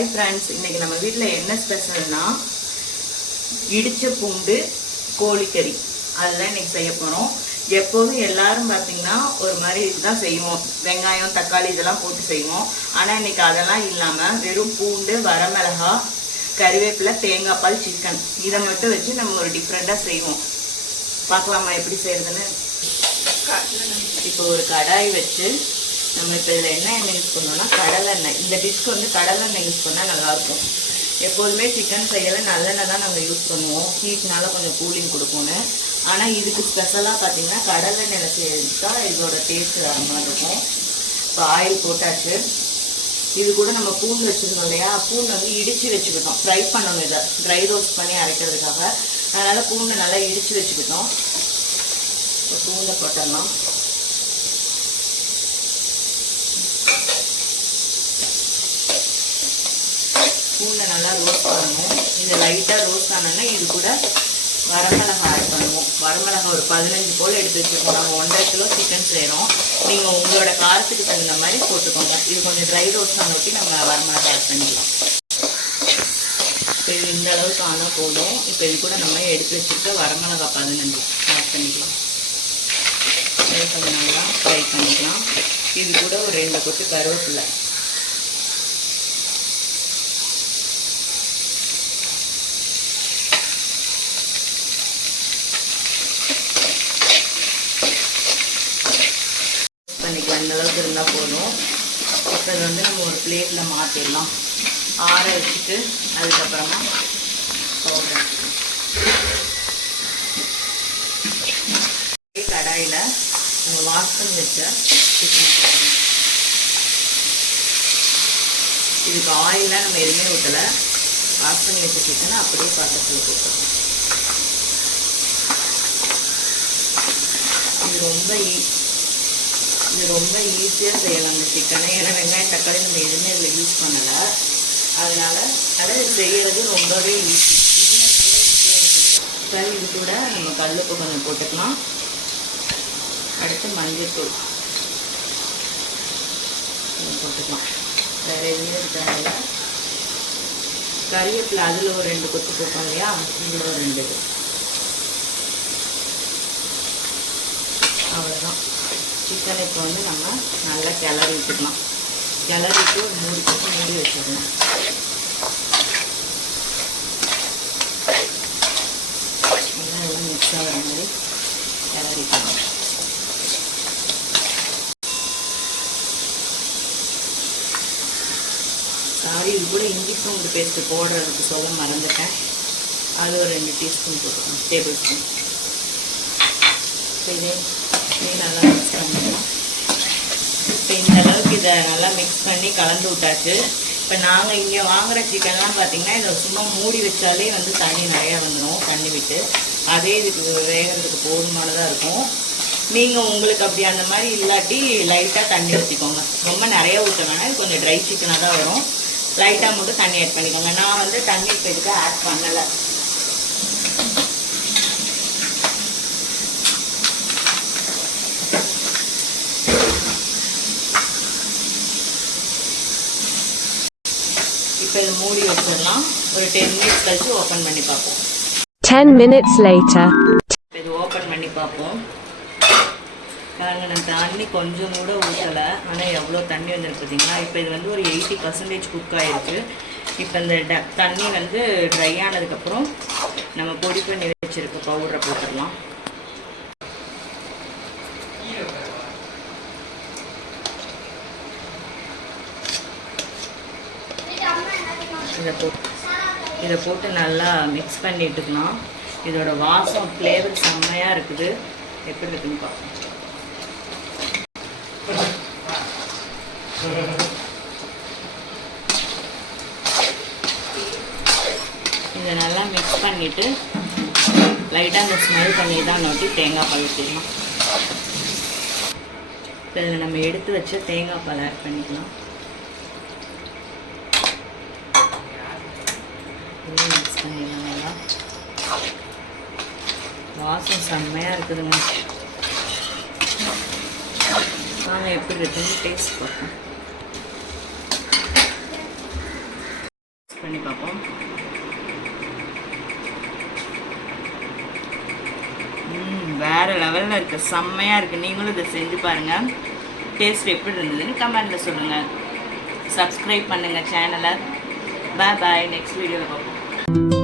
Hi friends, இன்றைக்கி நம்ம வீட்டில் என்ன ஸ்பெஷல்னா இடித்த பூண்டு கோழிக்கறி அதுதான் இன்றைக்கி செய்ய போகிறோம். எப்போதும் எல்லாரும் பார்த்திங்கன்னா ஒரு மாதிரி தான் செய்வோம், வெங்காயம் தக்காளி இதெல்லாம் போட்டு செய்வோம். ஆனால் இன்றைக்கி அதெல்லாம் இல்லாமல் வெறும் பூண்டு, வரமிளகா, கறிவேப்பிலை, தேங்காய் பால், சிக்கன் இதை மட்டும் வச்சு நம்ம ஒரு டிஃப்ரெண்ட்டாக செய்வோம். பார்க்கலாமா எப்படி செய்கிறதுன்னு? இப்போ ஒரு கடாய் வச்சு நம்ம இப்போ இதில் என்ன எண்ணெய் யூஸ் பண்ணோம்னா கடலெண்ணெய். இந்த டிஷ்க்கு வந்து கடலெண்ணெய் யூஸ் பண்ணால் நல்லாயிருக்கும். எப்போதுமே சிக்கன் செய்யலை நல்லெண்ணெய் தான் நாங்கள் யூஸ் பண்ணுவோம், ஹீட்னால கொஞ்சம் கூலிங் கொடுப்போன்னு. ஆனால் இதுக்கு ஸ்பெஷலாக பார்த்திங்கன்னா கடலெண்ணெயில் செய்தா இதோட டேஸ்ட் வேறு மாதிரி இருக்கும். இப்போ ஆயில் போட்டாச்சு. இது கூட நம்ம பூண்டு வச்சுருக்கோம் இல்லையா, பூண்டு வந்து இடித்து வச்சுக்கிட்டோம். ஃப்ரை பண்ணணும், இதை ட்ரை ரோஸ்ட் பண்ணி அரைக்கிறதுக்காக. அதனால் பூண்டு நல்லா இடித்து வச்சுக்கிட்டோம். இப்போ பூண்டை போட்டுடலாம். பூண்டை நல்லா ரோஸ்ட் பண்ணணும். இது லைட்டாக ரோஸ்ட் ஆனோன்னா இது கூட வரமிளகா ஆட் பண்ணுவோம். வரமிளகா ஒரு 15 போல் எடுத்து வச்சுருக்கோம். நம்ம 1.5 கிலோ சிக்கன் செய்கிறோம். நீங்கள் உங்களோட காரத்துக்கு தகுந்த மாதிரி போட்டுக்கோங்க. இது கொஞ்சம் ட்ரை ரோஸ்ட் ஆனோட்டி நம்ம வரமிளகா ஆட் பண்ணிக்கலாம். இப்போ இது இந்த அளவுக்கு ஆனால் போதும். இப்போ இது கூட நம்ம எடுத்து வச்சுருக்க வரமிளகா 15 ஆட் பண்ணிக்கலாம். இது கொஞ்சம் நல்லா ஃப்ரை பண்ணிக்கலாம். இது கூட ஒரு 2 கொத்து கருவேப்பிலை, பண்ணிக்கலாம். இந்த அளவுக்கு இருந்தால் போதும். இப்போ இது வந்து நம்ம ஒரு பிளேட்டில் மாற்றிடலாம். ஆற வச்சுட்டு அதுக்கப்புறமா பவுடர் கடாயில் நம்ம வாஷ் பண்ணி வச்ச சிக்கன் போடணும். இதுக்கு ஆயிலெலாம் நம்ம எதுவுமே ஊற்றலை. வாஷ் பண்ணி வச்ச சிக்கனை அப்படியே பாத்திரத்தில் போட்டுருக்கோம். இது ரொம்ப ஈஸியாக செய்யலாம் இந்த சிக்கனை. ஏன்னா வெங்காயம் தக்காளி நம்ம எதுவுமே இதில் யூஸ் பண்ணலை. அதனால் செய்கிறது ரொம்பவே ஈஸி. சரி, இது கூட நம்ம கல்லுப்பு கொஞ்சம் போட்டுக்கலாம். அடுத்து மஞ்சள்தூள் போட்டுக்கலாம். வேறு எதுவுமே இருக்காங்க. கறிவேப்பிலை அதில் ஒரு 2 கொத்து போட்டோம் இல்லையா, இதில் ஒரு 2. அவ்வளோதான். சிக்கனை இப்போ வந்து நம்ம நல்லா கிளறி விட்டுக்கலாம். கிளறிட்டு ஒரு 3 கொத்து மூடி வச்சிடலாம். எல்லாம் மிக்ஸ் ஆகிற மாதிரி கிளறிக்கலாம். சாரி, இது கூட இஞ்சி பூண்டு பேஸ்ட்டு போடுறதுக்கு சொல்ல மறந்துட்டேன். அது ஒரு 2 டீஸ்பூன் போட்டுக்கணும், டேபிள் ஸ்பூன். இதே நல்லா மிக்ஸ் பண்ணிக்கலாம். இப்போ இந்த அளவுக்கு இதை நல்லா மிக்ஸ் பண்ணி கலந்து விட்டாச்சு. இப்போ நாங்கள் இங்கே வாங்குகிற சிக்கன்லாம் பார்த்திங்கன்னா இதை சும்மா மூடி வச்சாலே வந்து தண்ணி நிறையா வந்துடும், தண்ணி விட்டு. அதே இதுக்கு வேகிறதுக்கு போதுமானதாக இருக்கும். நீங்கள் உங்களுக்கு அப்படி அந்த மாதிரி இல்லாட்டி லைட்டாக தண்ணி ஊற்றிக்கோங்க. ரொம்ப நிறையா ஊற்ற வேணாம், இது கொஞ்சம் ட்ரை சிக்கனாக தான் வரும். லைட்டாக மட்டும் தண்ணி ஆட் பண்ணிக்கோங்க. நான் வந்து தண்ணி இப்போ இதுக்கு ஆட் பண்ணலை. இப்போ இது மூடி வச்சிடலாம். ஒரு 10 மினிட்ஸ் கழிச்சு ஓப்பன் பண்ணி பார்ப்போம். 10 minutes later. இது ஓப்பன் பண்ணி பார்ப்போம். பாருங்க, நான் தண்ணி கொஞ்சம் கூட ஊற்றலை, ஆனால் எவ்வளோ தண்ணி வந்துருக்கு பார்த்தீங்களா. இப்போ இது வந்து ஒரு 80% குக் ஆகிருக்கு. இப்போ இந்த தண்ணி வந்து ட்ரை ஆனதுக்கப்புறம் நம்ம பொடி பண்ணி வச்சுருக்க பவுடரை போட்டுடலாம். இதை போட்டு நல்லா மிக்ஸ் பண்ணிட்டுக்கலாம். இதோட வாசம் ஃப்ளேவர் செம்மையாக இருக்குது. எப்படி இருக்குன்னு பார்ப்போம். இதை நல்லா மிக்ஸ் பண்ணிவிட்டு லைட்டாக அந்த ஸ்மெல் பண்ணி தான் நோட்டி தேங்காய் பால் ஊற்றிடலாம். இதில் நம்ம எடுத்து வச்ச தேங்காய் பால் ஆட் பண்ணிக்கலாம். மிக்ஸ் பண்ணிடலாம். நல்லா வாசம் செம்மையாக இருக்குதுங்க. வாங்க எப்படி இருக்குன்னு டேஸ்ட் பார்ப்போம். டேஸ்ட் பண்ணி பார்ப்போம். வேறு லெவலில் இருக்குது, செம்மையாக இருக்குது. நீங்களும் இதை செஞ்சு பாருங்கள். டேஸ்ட் எப்படி இருந்ததுன்னு கமெண்டில் சொல்லுங்கள். சப்ஸ்கிரைப் பண்ணுங்கள் சேனலை. பாய் பாய். நெக்ஸ்ட் வீடியோவில் பார்ப்போம்.